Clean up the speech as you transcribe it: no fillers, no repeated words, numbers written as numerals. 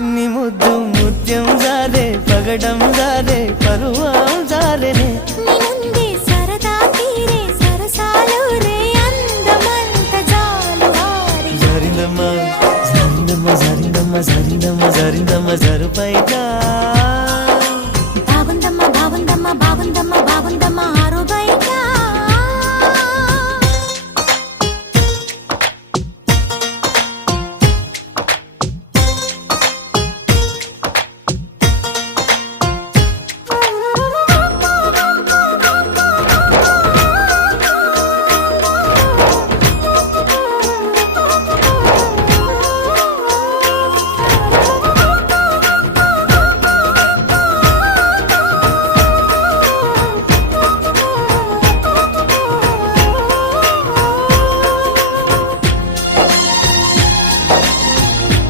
నీ ముద్దు ముత్యం జారే పగడం జారే పరువం జారెనే నీ ముందే సరదా తీరే సరసాలు రే అందమంత జాలు వారి జరిదమ్మ జరిదమ్మ జరిదమ్మ జరిదమ్మ జరిదమ్మ జరుపైగా బాగుందమ్మ బాగుందమ్మ బాగుందమ్మ బాగుందమ్మ